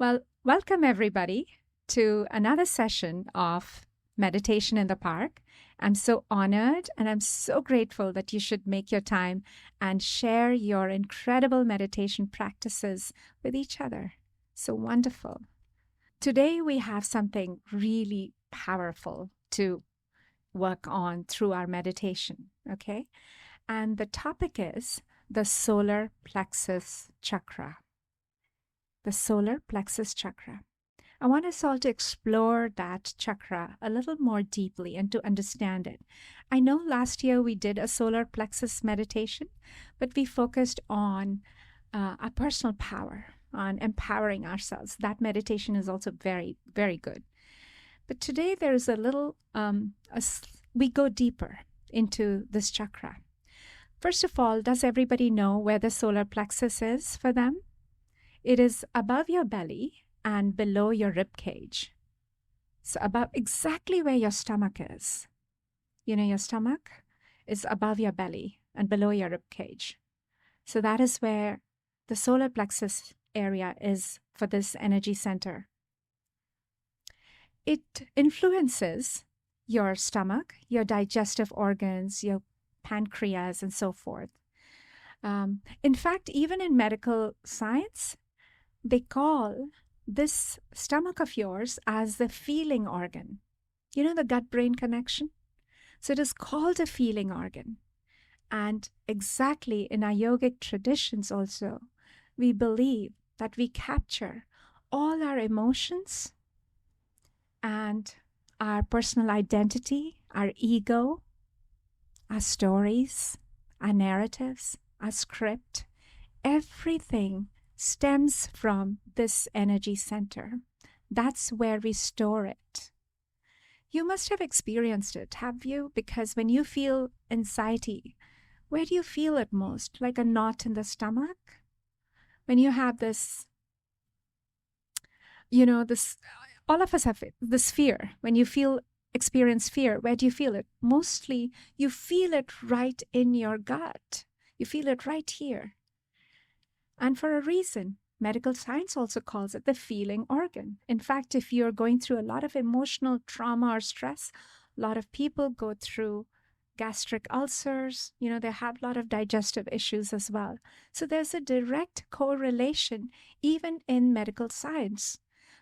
Well, welcome everybody to another session of Meditation in the Park. I'm so honored and I'm so grateful that you should make your time and share your incredible meditation practices with each other. So wonderful. Today we have something really powerful to work on through our meditation, okay? And the topic is the Solar Plexus Chakra. The Solar Plexus Chakra. I want us all to explore that chakra a little more deeply and to understand it. I know last year we did a solar plexus meditation, but we focused on our personal power, on empowering ourselves. That meditation is also very, very good. But today there's a little, we go deeper into this chakra. First of all, does everybody know where the solar plexus is for them? It is above your belly and below your rib cage. So about exactly where your stomach is. You know, your stomach is above your belly and below your rib cage. So that is where the solar plexus area is for this energy center. It influences your stomach, your digestive organs, your pancreas, and so forth. In fact, even in medical science, they call this stomach of yours as the feeling organ. You know, the gut-brain connection? So it is called a feeling organ. And exactly in our yogic traditions also, we believe that we capture all our emotions and our personal identity, our ego, our stories, our narratives, our script, everything stems from this energy center. That's where we store it. You must have experienced it, have you? Because when you feel anxiety, where do you feel it most? Like a knot in the stomach? When you have this, all of us have this fear. When you experience fear, where do you feel it? Mostly you feel it right in your gut. You feel it right here. And for a reason, medical science also calls it the feeling organ. In fact, if you're going through a lot of emotional trauma or stress, a lot of people go through gastric ulcers. You know, they have a lot of digestive issues as well. So there's a direct correlation even in medical science.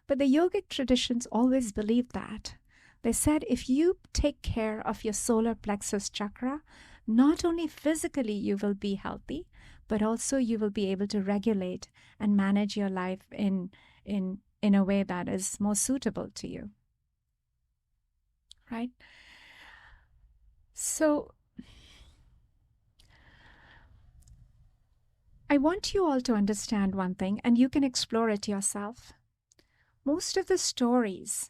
But the yogic traditions always believed that. They said if you take care of your solar plexus chakra, not only physically you will be healthy, but also you will be able to regulate and manage your life in a way that is more suitable to you. Right? So I want you all to understand one thing, and you can explore it yourself. Most of the stories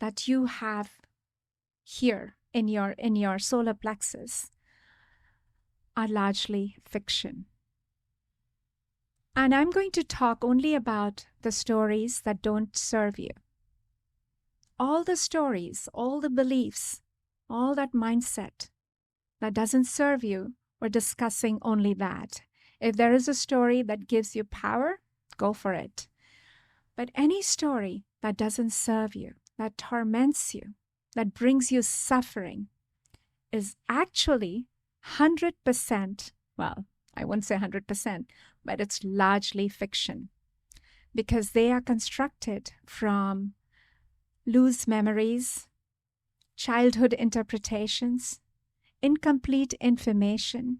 that you have here in your solar plexus are largely fiction. And I'm going to talk only about the stories that don't serve you. All the stories, all the beliefs, all that mindset that doesn't serve you, we're discussing only that. If there is a story that gives you power, go for it. But any story that doesn't serve you, that torments you, that brings you suffering, is actually 100%, well, I wouldn't say 100%, but it's largely fiction because they are constructed from loose memories, childhood interpretations, incomplete information,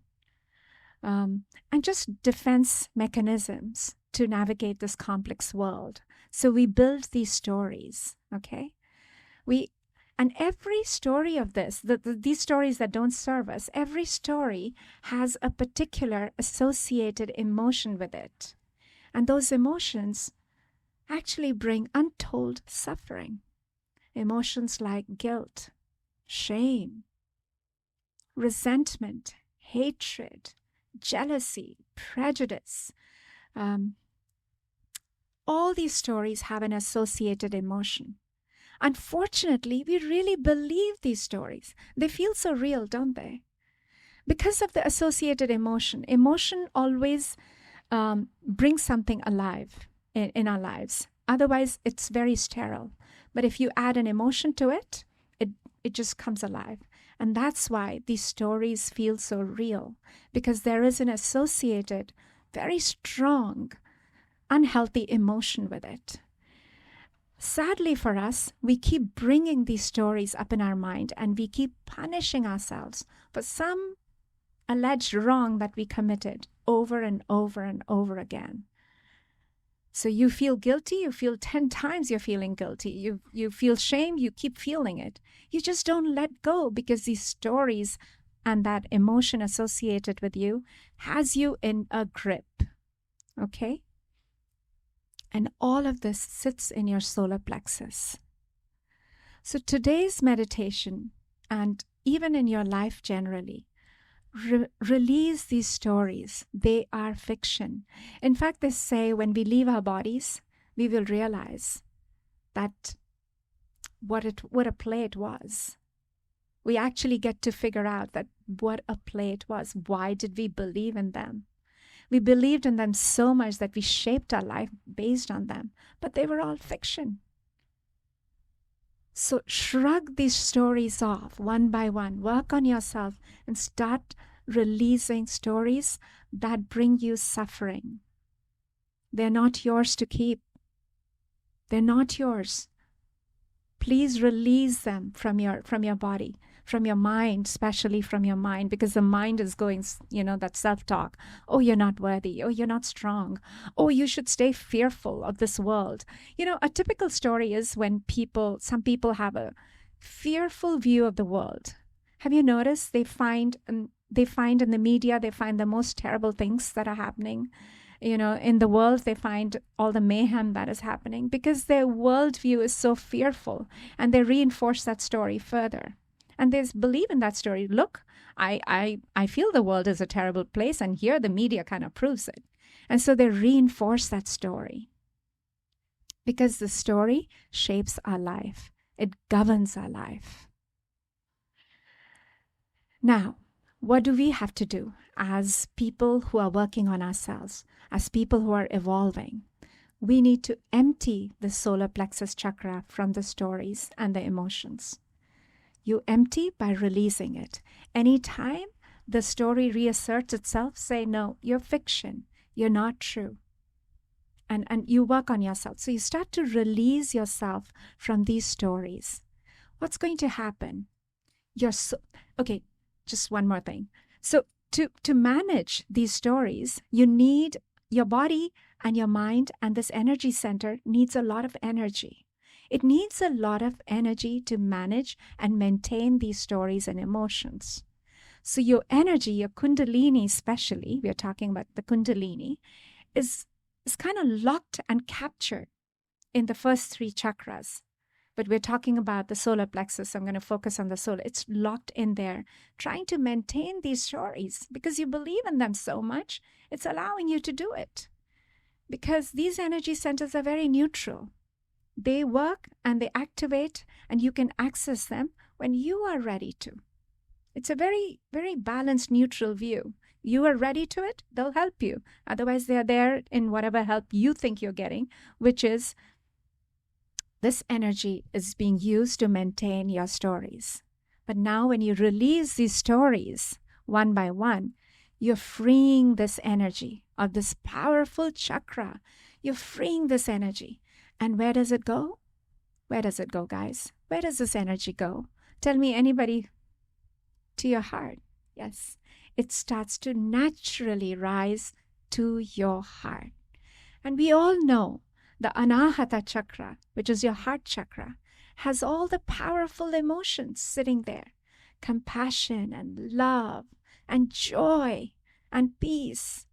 and just defense mechanisms to navigate this complex world. So we build these stories, okay? And every story of this, these stories that don't serve us, every story has a particular associated emotion with it. And those emotions actually bring untold suffering. Emotions like guilt, shame, resentment, hatred, jealousy, prejudice. All these stories have an associated emotion. Unfortunately, we really believe these stories. They feel so real, don't they? Because of the associated emotion. Emotion always brings something alive. in our lives. Otherwise, it's very sterile. But if you add an emotion to it, it just comes alive. And that's why these stories feel so real, because there is an associated, very strong, unhealthy emotion with it. Sadly for us, we keep bringing these stories up in our mind, and we keep punishing ourselves for some alleged wrong that we committed over and over and over again. So you feel guilty, you feel 10 times you're feeling guilty. You feel shame, you keep feeling it. You just don't let go, because these stories and that emotion associated with you has you in a grip. Okay? And all of this sits in your solar plexus. So today's meditation, and even in your life generally, release these stories. They are fiction. In fact, they say when we leave our bodies, we will realize that what a play it was. We actually get to figure out that what a play it was. Why did we believe in them? We believed in them so much that we shaped our life based on them, but they were all fiction. So shrug these stories off one by one. Work on yourself and start releasing stories that bring you suffering. They're not yours to keep. They're not yours. Please release them from your body, from your mind, especially from your mind, because the mind is going, that self-talk. Oh, you're not worthy. Oh, you're not strong. Oh, you should stay fearful of this world. A typical story is when some people have a fearful view of the world. Have you noticed they find in the media, they find the most terrible things that are happening. In the world, they find all the mayhem that is happening because their worldview is so fearful, and they reinforce that story further. And they believe in that story. Look, I feel the world is a terrible place, and here the media kind of proves it. And so they reinforce that story because the story shapes our life. It governs our life. Now, what do we have to do as people who are working on ourselves, as people who are evolving? We need to empty the solar plexus chakra from the stories and the emotions. You empty by releasing it. Anytime the story reasserts itself, say, no, you're fiction. You're not true. And you work on yourself. So you start to release yourself from these stories. What's going to happen? Okay, just one more thing. So to manage these stories, you need your body and your mind, and this energy center needs a lot of energy. It needs a lot of energy to manage and maintain these stories and emotions. So your energy, your kundalini especially, we are talking about the kundalini, is kind of locked and captured in the first 3 chakras. But we're talking about the solar plexus. So I'm going to focus on the solar. It's locked in there, trying to maintain these stories because you believe in them so much. It's allowing you to do it because these energy centers are very neutral. They work and they activate, and you can access them when you are ready to. It's a very, very balanced, neutral view. You are ready to it, they'll help you. Otherwise, they are there in whatever help you think you're getting, which is this energy is being used to maintain your stories. But now when you release these stories one by one, you're freeing this energy of this powerful chakra. You're freeing this energy. And where does it go? Where does it go, guys? Where does this energy go? Tell me, anybody. To your heart. Yes. It starts to naturally rise to your heart. And we all know the Anahata chakra, which is your heart chakra, has all the powerful emotions sitting there. Compassion and love and joy and peace.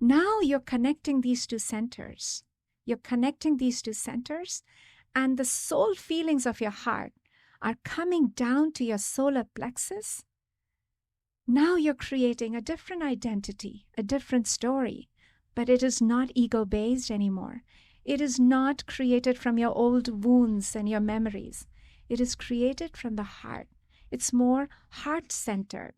Now you're connecting these 2 centers. You're connecting these 2 centers, and the soul feelings of your heart are coming down to your solar plexus. Now you're creating a different identity, a different story, but it is not ego-based anymore. It is not created from your old wounds and your memories. It is created from the heart. It's more heart-centered.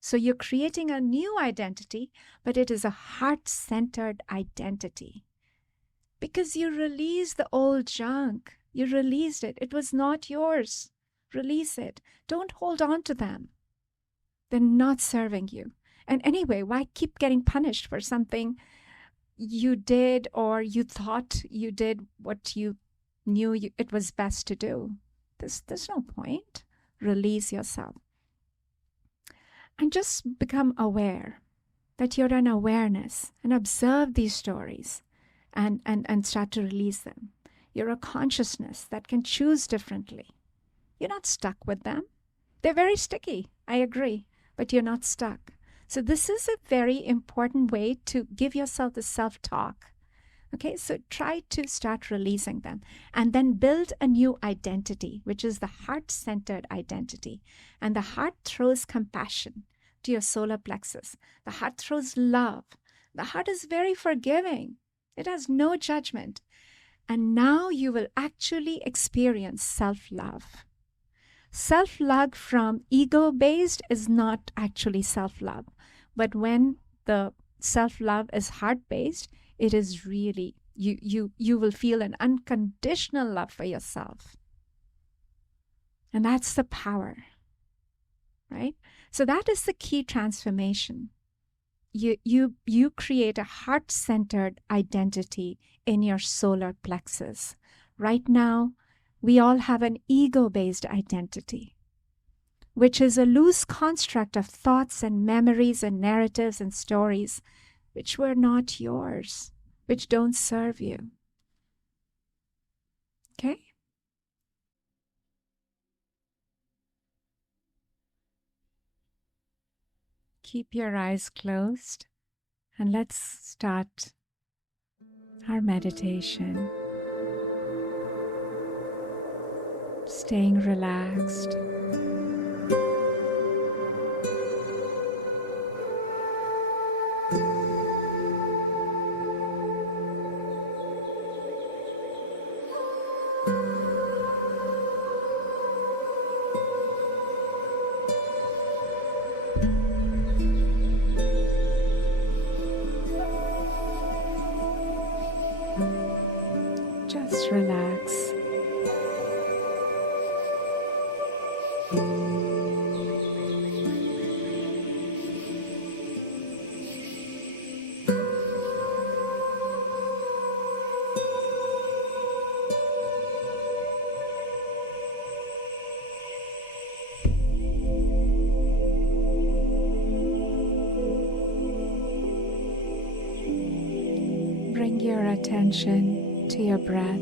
So you're creating a new identity, but it is a heart-centered identity. because you released the old junk. You released it. It was not yours. Release it. Don't hold on to them. They're not serving you. And anyway, why keep getting punished for something you did or you thought you did what you knew it was best to do? There's no point. Release yourself. And just become aware that you're an awareness and observe these stories and start to release them. You're a consciousness that can choose differently. You're not stuck with them. They're very sticky, I agree, but you're not stuck. So this is a very important way to give yourself the self-talk. Okay, so try to start releasing them and then build a new identity, which is the heart-centered identity. And the heart throws compassion to your solar plexus. The heart throws love. The heart is very forgiving. It has no judgment. And now you will actually experience self-love. Self-love from ego-based is not actually self-love. But when the self-love is heart-based, it is really, you will feel an unconditional love for yourself. And that's the power, right? So that is the key transformation. You create a heart-centered identity in your solar plexus. Right now, we all have an ego-based identity, which is a loose construct of thoughts and memories and narratives and stories which were not yours, which don't serve you. Okay? Keep your eyes closed and let's start our meditation. Staying relaxed. Just relax. Bring your attention to your breath.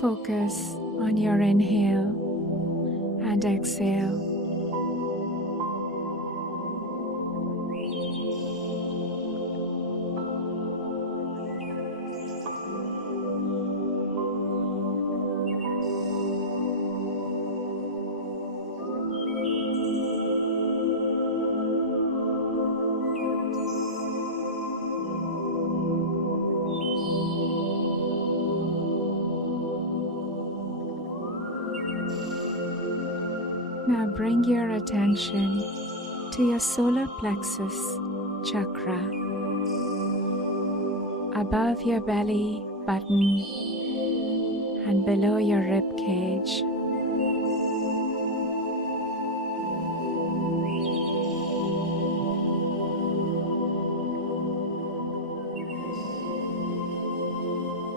Focus on your inhale and exhale. Now bring your attention to your solar plexus chakra, above your belly button and below your rib cage.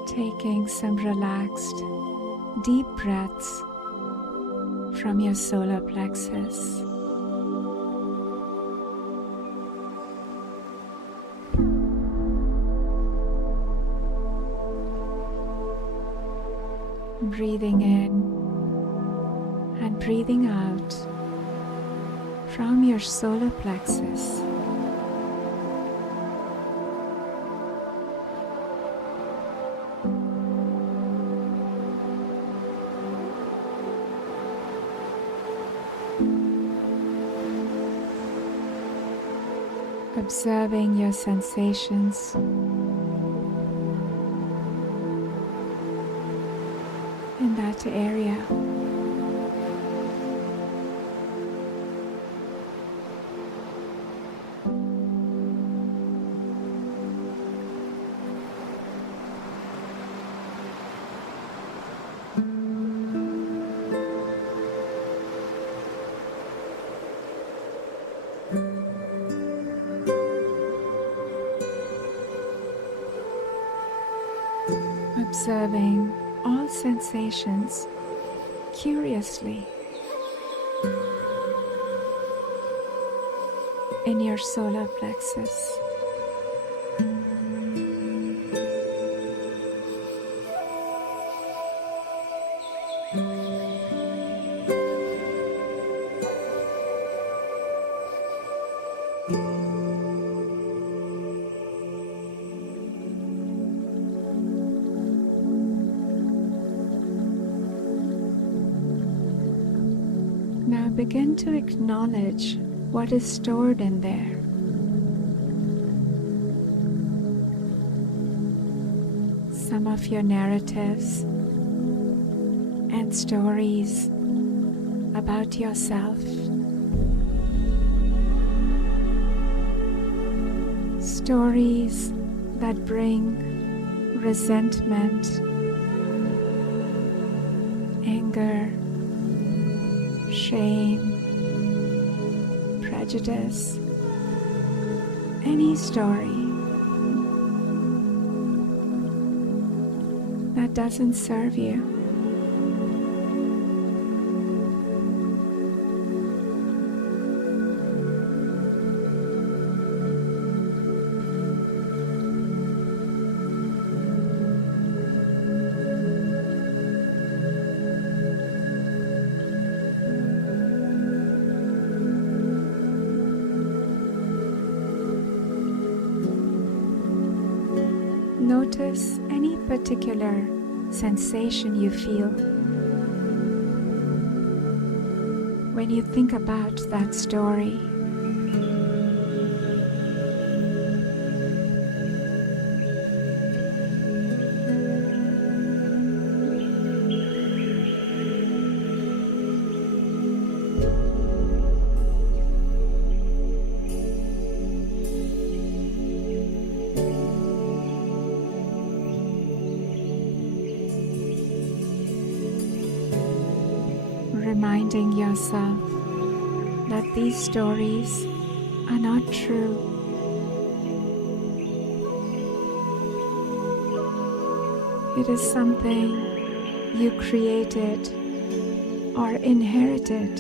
Taking some relaxed, deep breaths from your solar plexus. Breathing in and breathing out from your solar plexus. observing your sensations in that area. Observing all sensations curiously in your solar plexus. Now begin to acknowledge what is stored in there. Some of your narratives and stories about yourself. Stories that bring resentment, anger, shame, prejudice, any story that doesn't serve you. Notice any particular sensation you feel when you think about that story. Reminding yourself that these stories are not true. It is something you created or inherited.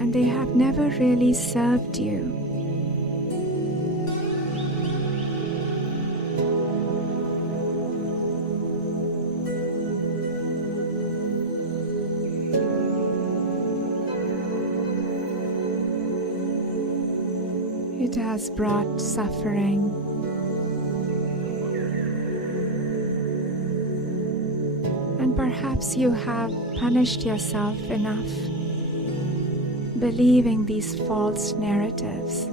And they have never really served you. It has brought suffering, and perhaps you have punished yourself enough believing these false narratives.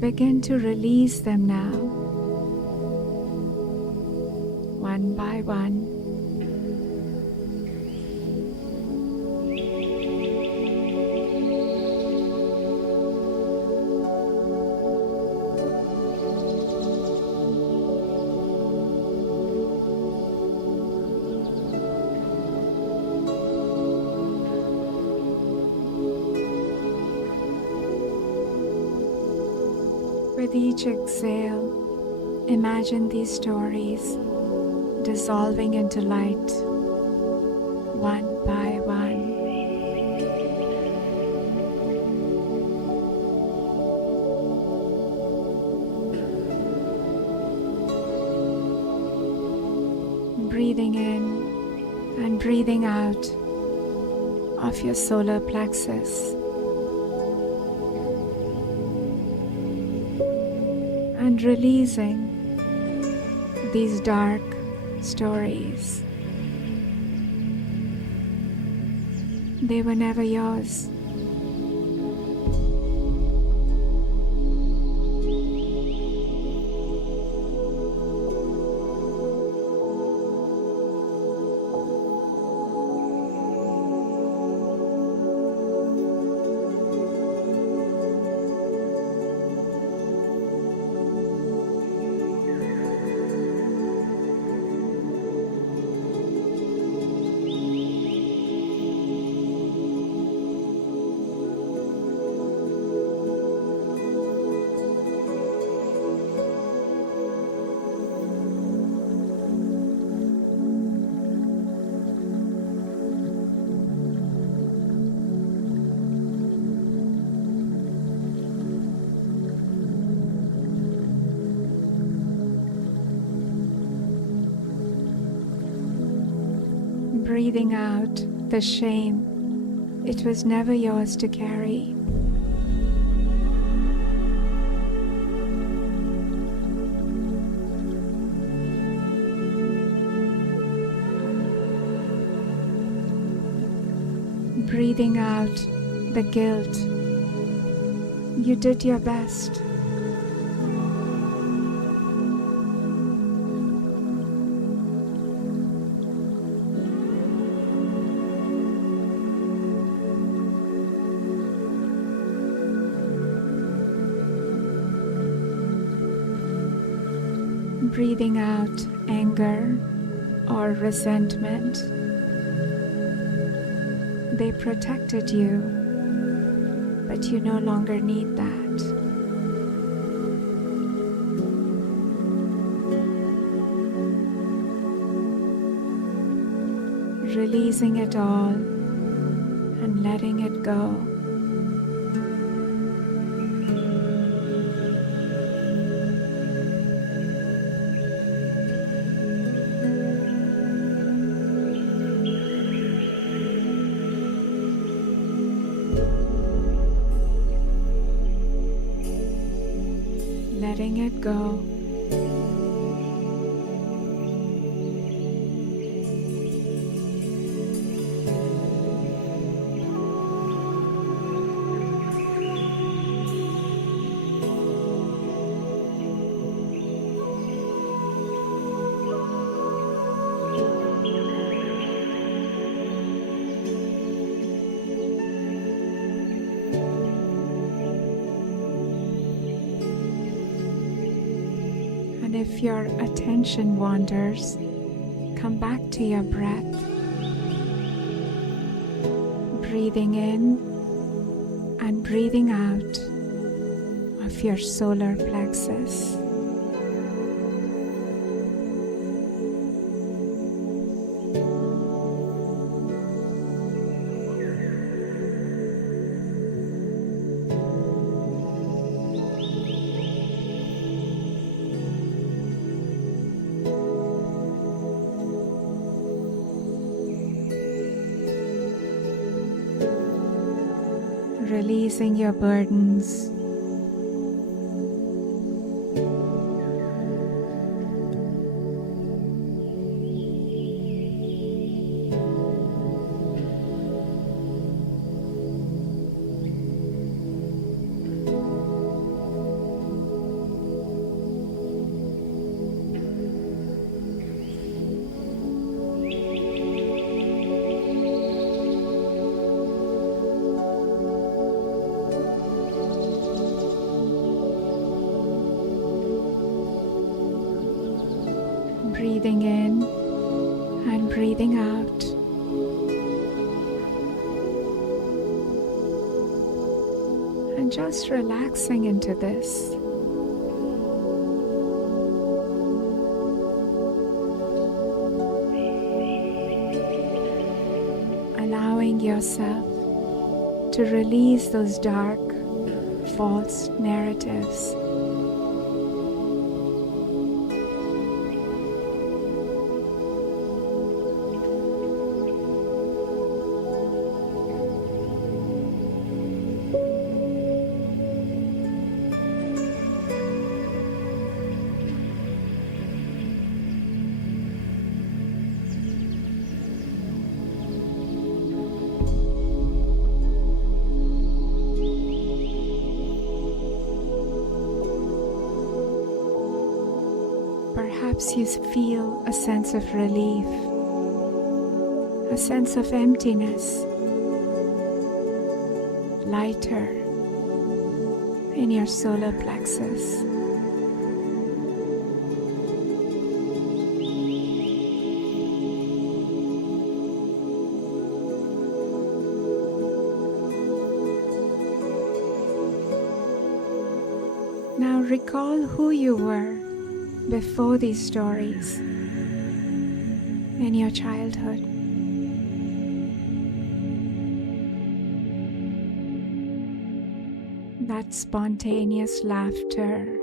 Begin to release them now, one by one. With each exhale, imagine these stories dissolving into light, one by one. breathing in and breathing out of your solar plexus, and releasing these dark stories. They were never yours. Breathing out the shame it was never yours to carry. Breathing out the guilt. You did your best. Breathing out anger or resentment. They protected you, but you no longer need that. Releasing it all and letting it go. Letting it go. And if your attention wanders, come back to your breath. Breathing in and breathing out of your solar plexus. Releasing your burdens. Breathing in and breathing out. And just relaxing into this. Allowing yourself to release those dark, false narratives. Perhaps you feel a sense of relief, a sense of emptiness, lighter in your solar plexus. Now recall who you were before these stories in your childhood. That spontaneous laughter,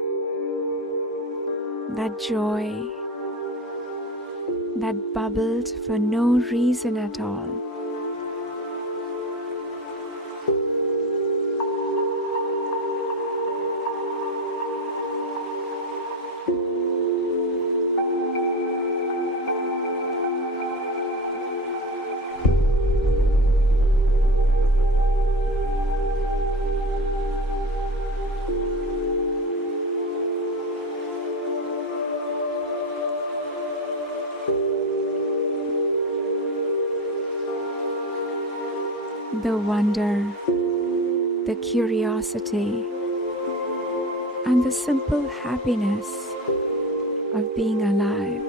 that joy that bubbled for no reason at all. The wonder, the curiosity, and the simple happiness of being alive.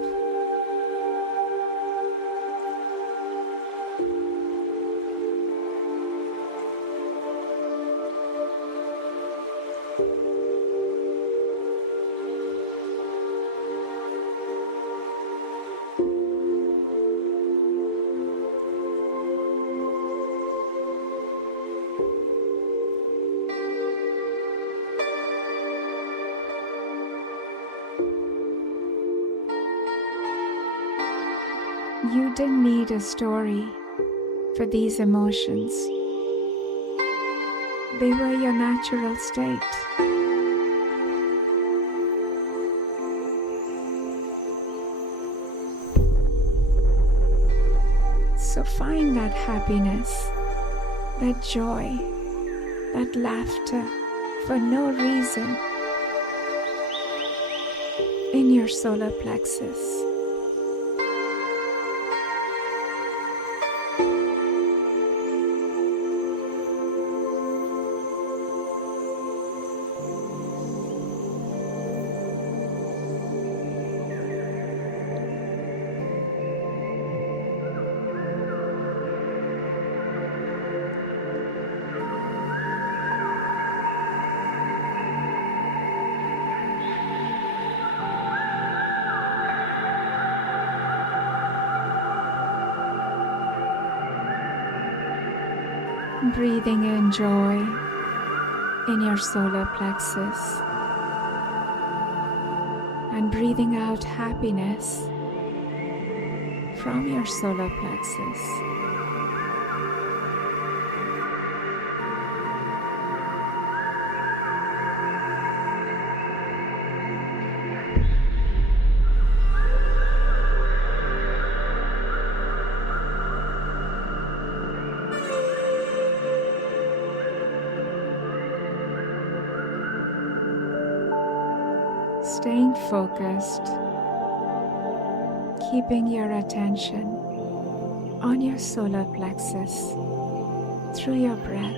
You didn't need a story for these emotions. They were your natural state. So find that happiness, that joy, that laughter for no reason in your solar plexus. Breathing in joy in your solar plexus and breathing out happiness from your solar plexus. Staying focused, keeping your attention on your solar plexus through your breath.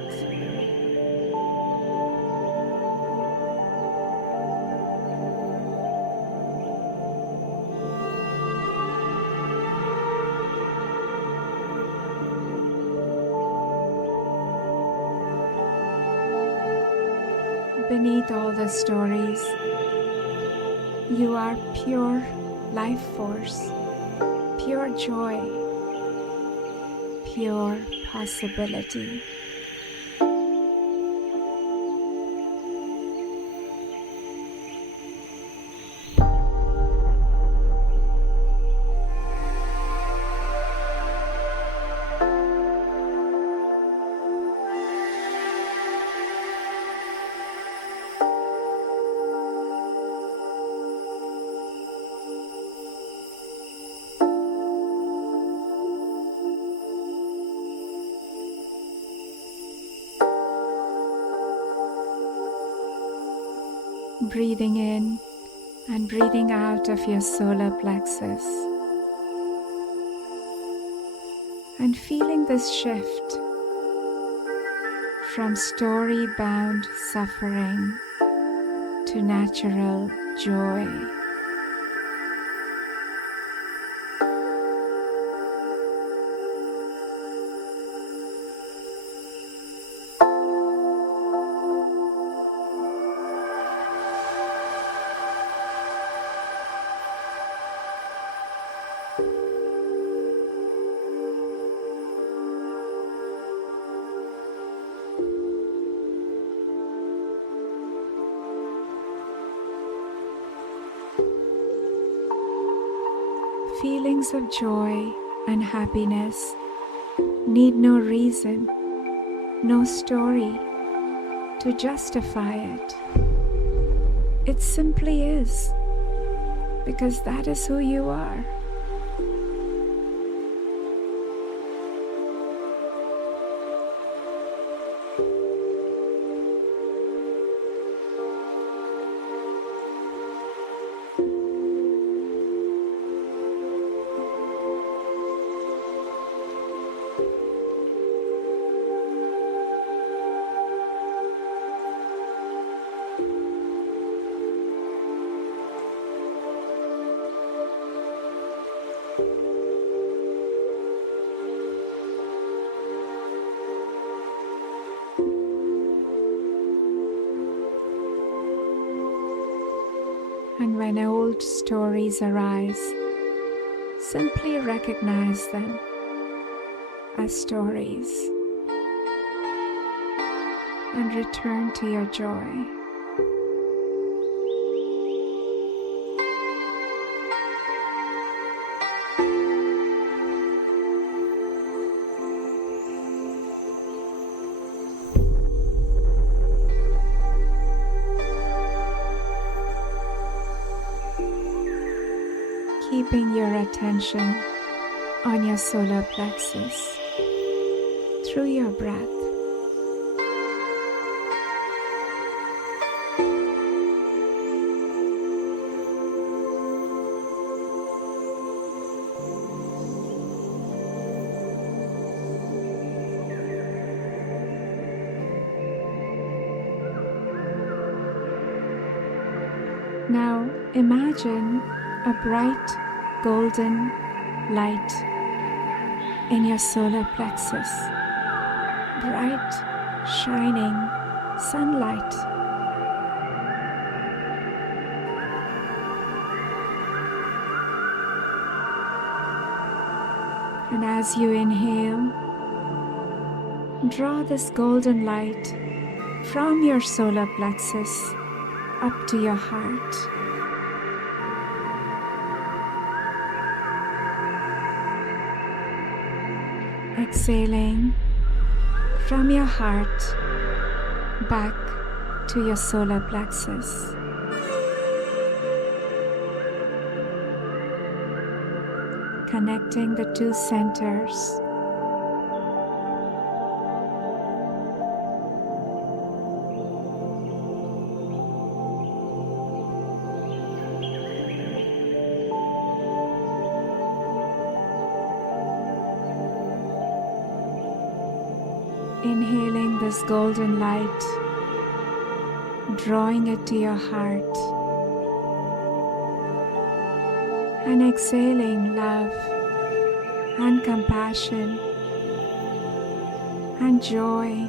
Beneath all the stories, you are pure life force, pure joy, pure possibility. Breathing in and breathing out of your solar plexus, and feeling this shift from story-bound suffering to natural joy. Feelings of joy and happiness need no reason, no story to justify it. It simply is, because that is who you are. And when old stories arise, simply recognize them as stories and return to your joy. Keeping your attention on your solar plexus through your breath. Now imagine a bright golden light in your solar plexus, bright, shining sunlight. And as you inhale, draw this golden light from your solar plexus up to your heart. Exhaling from your heart back to your solar plexus. Connecting the two centers. Inhaling this golden light, drawing it to your heart, and exhaling love and compassion and joy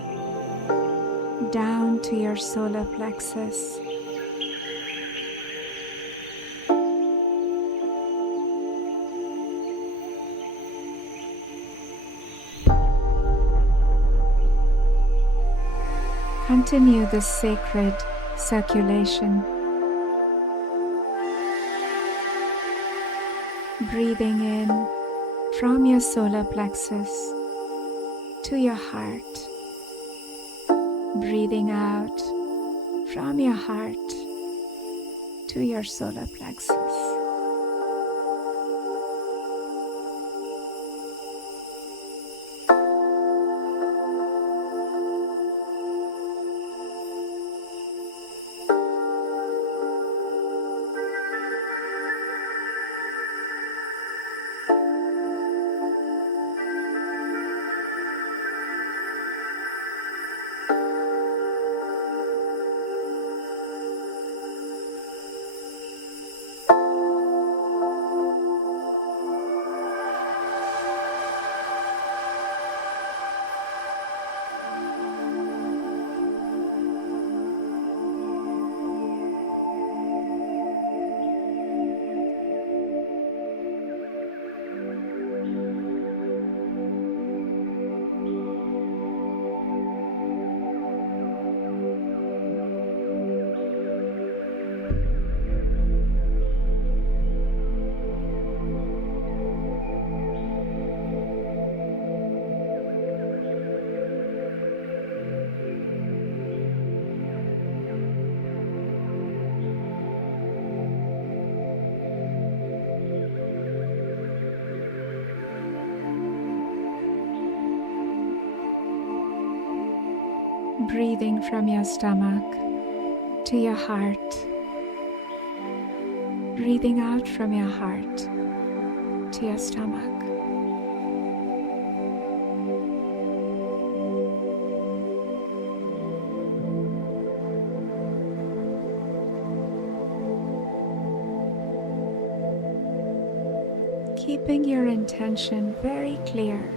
down to your solar plexus. Continue this sacred circulation, breathing in from your solar plexus to your heart, breathing out from your heart to your solar plexus. Breathing from your stomach to your heart. Breathing out from your heart to your stomach. Keeping your intention very clear.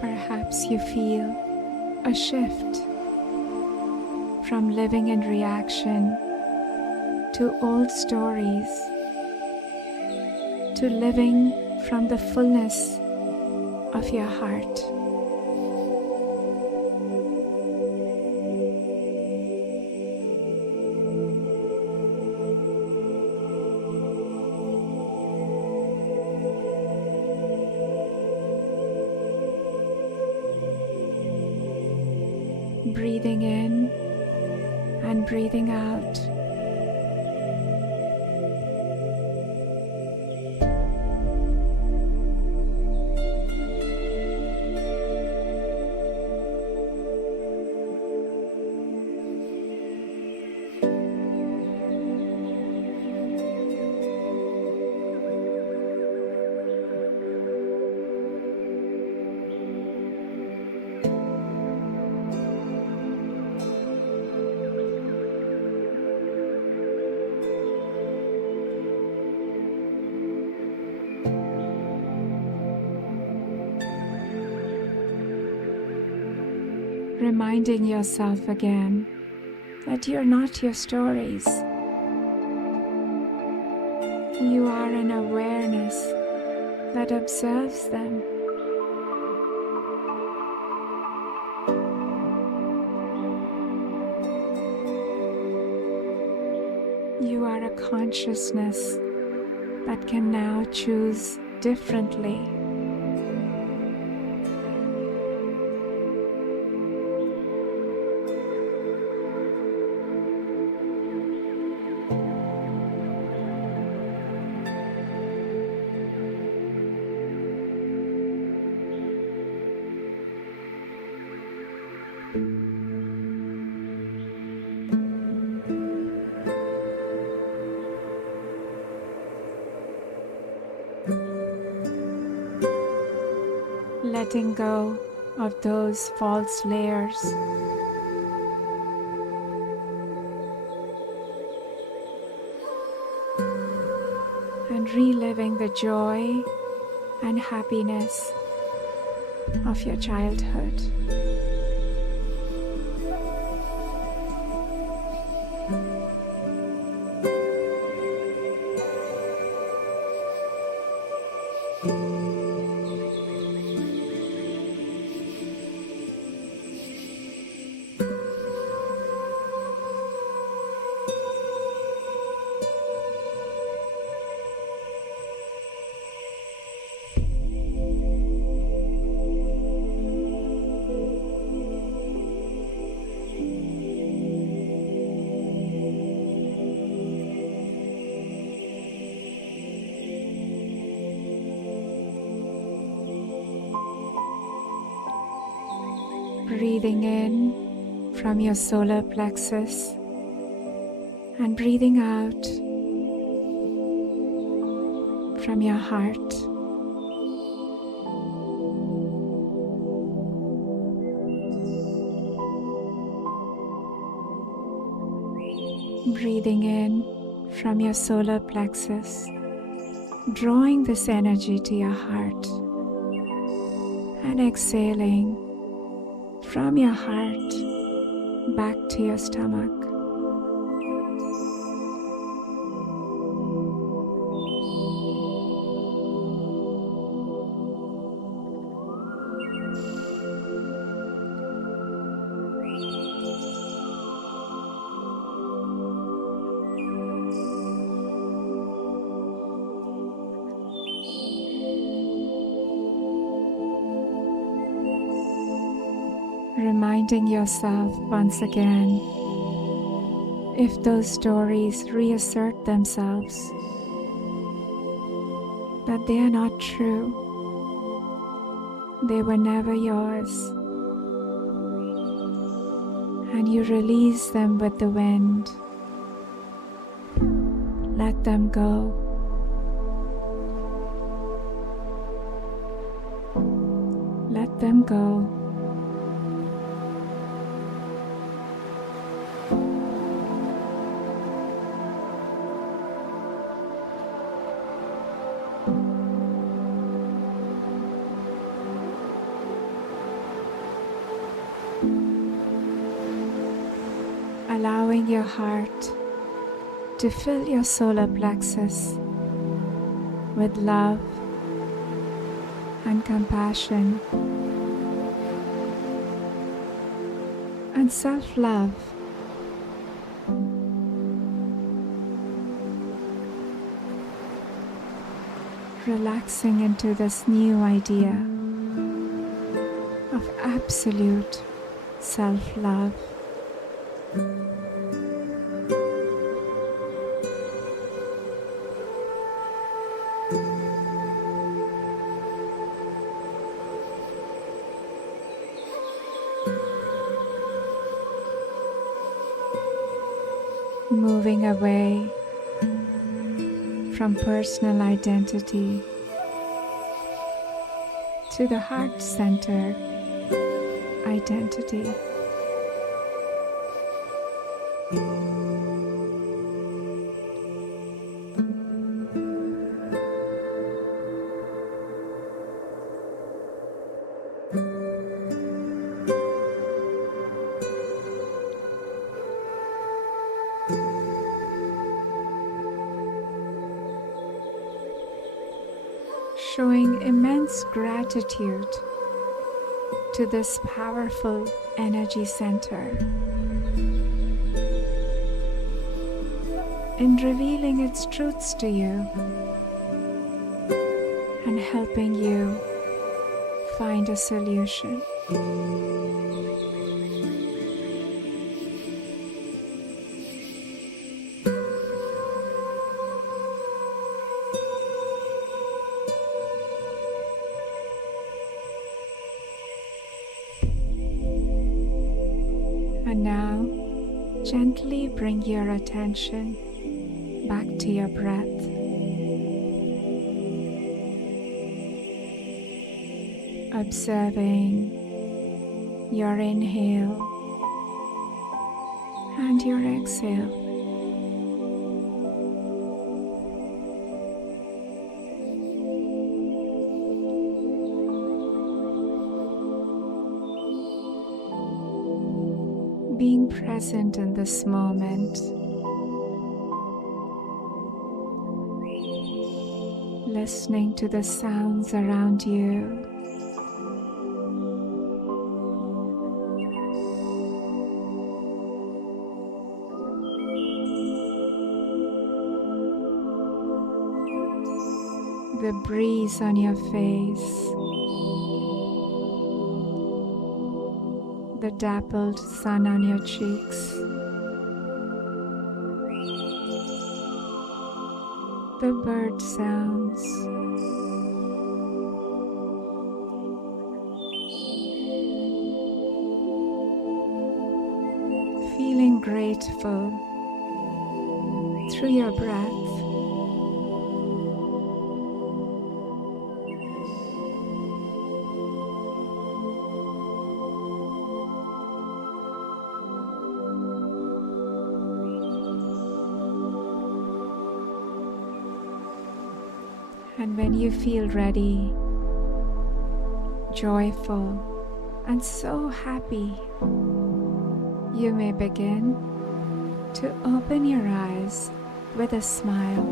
Perhaps you feel a shift from living in reaction to old stories to living from the fullness of your heart. Breathing in and breathing out. Reminding yourself again that you're not your stories. You are an awareness that observes them. You are a consciousness that can now choose differently. Letting go of those false layers. And reliving the joy and happiness of your childhood. Breathing in from your solar plexus and breathing out from your heart. Breathing in from your solar plexus, drawing this energy to your heart. and exhaling from your heart back to your stomach. Reminding yourself once again, if those stories reassert themselves, that they are not true, they were never yours, and you release them with the wind. Let them go. Let them go. Allowing your heart to fill your solar plexus with love and compassion and self-love. Relaxing into this new idea of absolute self-love. Moving away from personal identity to the heart center identity. Showing immense gratitude to this powerful energy center in revealing its truths to you and helping you find a solution. And now, gently bring your attention back to your breath. Observing your inhale and your exhale. Being present in this moment, listening to the sounds around you, the breeze on your face, the dappled sun on your cheeks, the bird sounds, feeling grateful through your breath. And when you feel ready, joyful, and so happy, you may begin to open your eyes with a smile.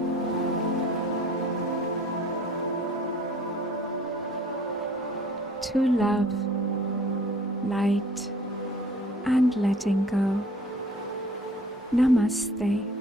To love, light, and letting go. Namaste.